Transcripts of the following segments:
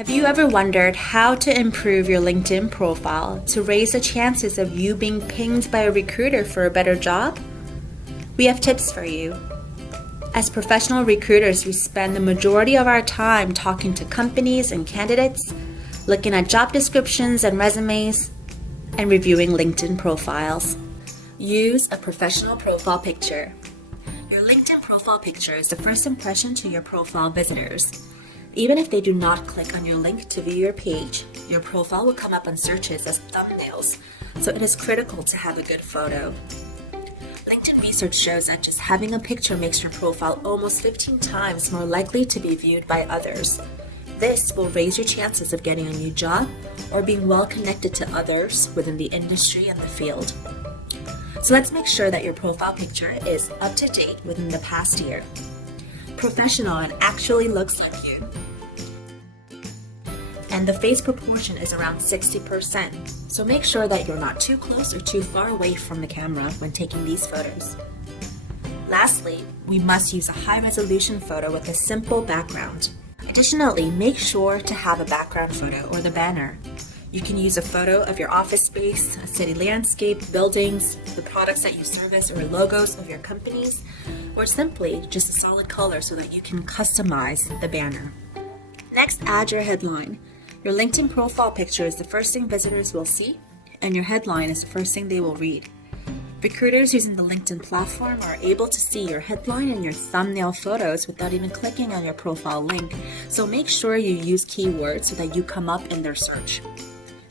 Have you ever wondered how to improve your LinkedIn profile to raise the chances of you being pinged by a recruiter for a better job? We have tips for you. As professional recruiters, we spend the majority of our time talking to companies and candidates, looking at job descriptions and resumes, and reviewing LinkedIn profiles. Use a professional profile picture. Your LinkedIn profile picture is the first impression to your profile visitors. Even if they do not click on your link to view your page, your profile will come up on searches as thumbnails, so it is critical to have a good photo. LinkedIn research shows that just having a picture makes your profile almost 15 times more likely to be viewed by others. This will raise your chances of getting a new job or being well connected to others within the industry and the field. So let's make sure that your profile picture is up to date within the past year, professional and actually looks like you, and the face proportion is around 60%, so make sure that you're not too close or too far away from the camera when taking these photos. Lastly, we must use a high-resolution photo with a simple background. Additionally, make sure to have a background photo or the banner. You can use a photo of your office space, a city landscape, buildings, the products that you service, or logos of your companies, or simply just a solid color so that you can customize the banner. Next, add your headline. Your LinkedIn profile picture is the first thing visitors will see, and your headline is the first thing they will read. Recruiters using the LinkedIn platform are able to see your headline and your thumbnail photos without even clicking on your profile link, so make sure you use keywords so that you come up in their search.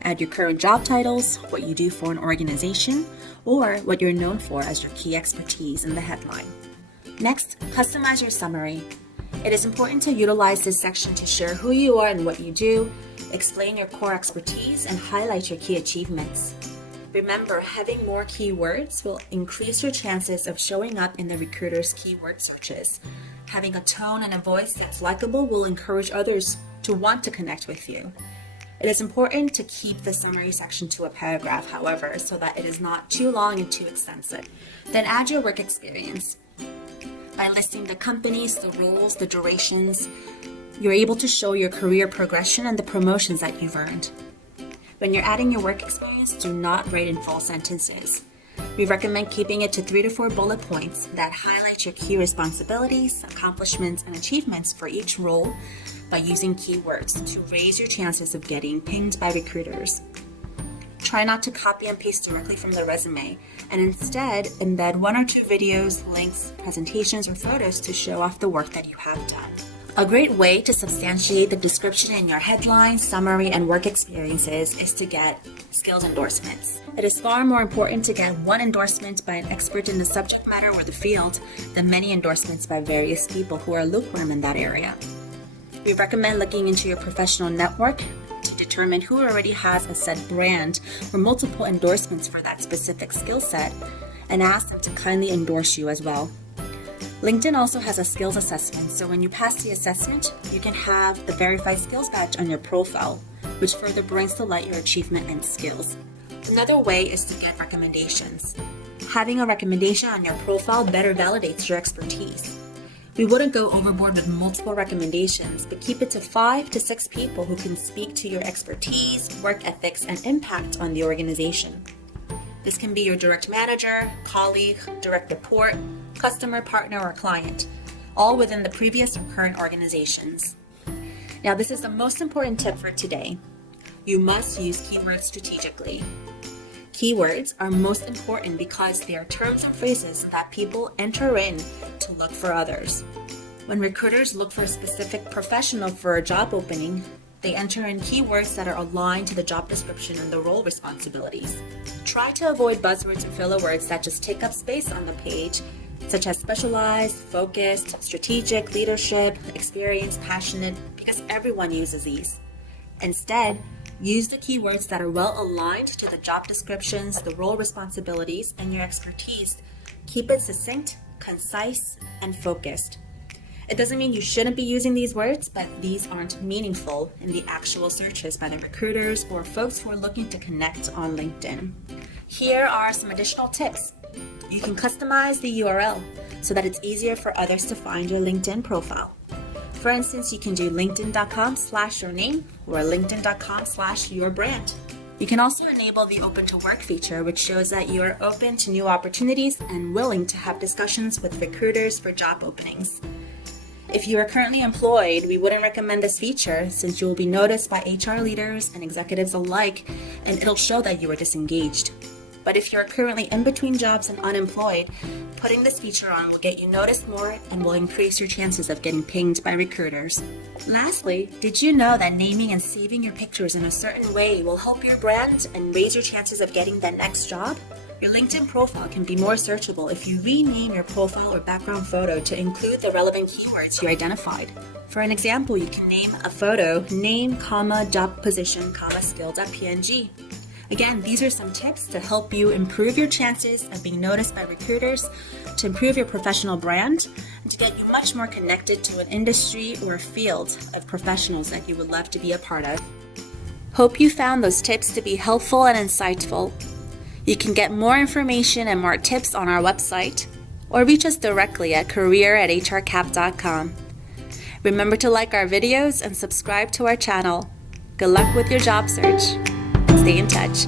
Add your current job titles, what you do for an organization, or what you're known for as your key expertise in the headline. Next, customize your summary. It is important to utilize this section to share who you are and what you do, explain your core expertise, and highlight your key achievements. Remember, having more keywords will increase your chances of showing up in the recruiter's keyword searches. Having a tone and a voice that's likable will encourage others to want to connect with you. It is important to keep the summary section to a paragraph, however, so that it is not too long and too extensive. Then add your work experience. By listing the companies, the roles, the durations, you're able to show your career progression and the promotions that you've earned. When you're adding your work experience, do not write in full sentences. We recommend keeping it to 3 to 4 bullet points that highlight your key responsibilities, accomplishments, and achievements for each role by using keywords to raise your chances of getting pinged by recruiters. Try not to copy and paste directly from the resume, and instead embed 1 or 2 videos, links, presentations, or photos to show off the work that you have done. A great way to substantiate the description in your headline, summary, and work experiences is to get skills endorsements. It is far more important to get one endorsement by an expert in the subject matter or the field than many endorsements by various people who are lukewarm in that area. We recommend looking into your professional network to determine who already has a set brand or multiple endorsements for that specific skill set, and ask them to kindly endorse you as well. LinkedIn also has a skills assessment, so when you pass the assessment, you can have the verified skills badge on your profile, which further brings to light your achievement and skills. Another way is to get recommendations. Having a recommendation on your profile better validates your expertise. We wouldn't go overboard with multiple recommendations, but keep it to 5 to 6 people who can speak to your expertise, work ethics, and impact on the organization. This can be your direct manager, colleague, direct report, customer, partner, or client, all within the previous or current organizations. Now, this is the most important tip for today. You must use keywords strategically. Keywords are most important because they are terms and phrases that people enter in to look for others. When recruiters look for a specific professional for a job opening, they enter in keywords that are aligned to the job description and the role responsibilities. Try to avoid buzzwords and filler words that just take up space on the page, such as specialized, focused, strategic, leadership, experienced, passionate, because everyone uses these. Instead, use the keywords that are well aligned to the job descriptions, the role responsibilities, and your expertise. Keep it succinct, concise, and focused. It doesn't mean you shouldn't be using these words, but these aren't meaningful in the actual searches by the recruiters or folks who are looking to connect on LinkedIn. Here are some additional tips. You can customize the URL so that it's easier for others to find your LinkedIn profile. For instance, you can do linkedin.com/your-name or linkedin.com/your-brand. You can also enable the Open to Work feature, which shows that you are open to new opportunities and willing to have discussions with recruiters for job openings. If you are currently employed, we wouldn't recommend this feature since you will be noticed by HR leaders and executives alike, and it'll show that you are disengaged. But if you're currently in between jobs and unemployed, putting this feature on will get you noticed more and will increase your chances of getting pinged by recruiters. Lastly, did you know that naming and saving your pictures in a certain way will help your brand and raise your chances of getting that next job? Your LinkedIn profile can be more searchable if you rename your profile or background photo to include the relevant keywords you identified. For an example, you can name a photo name, job position, skills.png. Again, these are some tips to help you improve your chances of being noticed by recruiters, to improve your professional brand, and to get you much more connected to an industry or a field of professionals that you would love to be a part of. Hope you found those tips to be helpful and insightful. You can get more information and more tips on our website, or reach us directly at career@hrcap.com. Remember to like our videos and subscribe to our channel. Good luck with your job search. Stay in touch.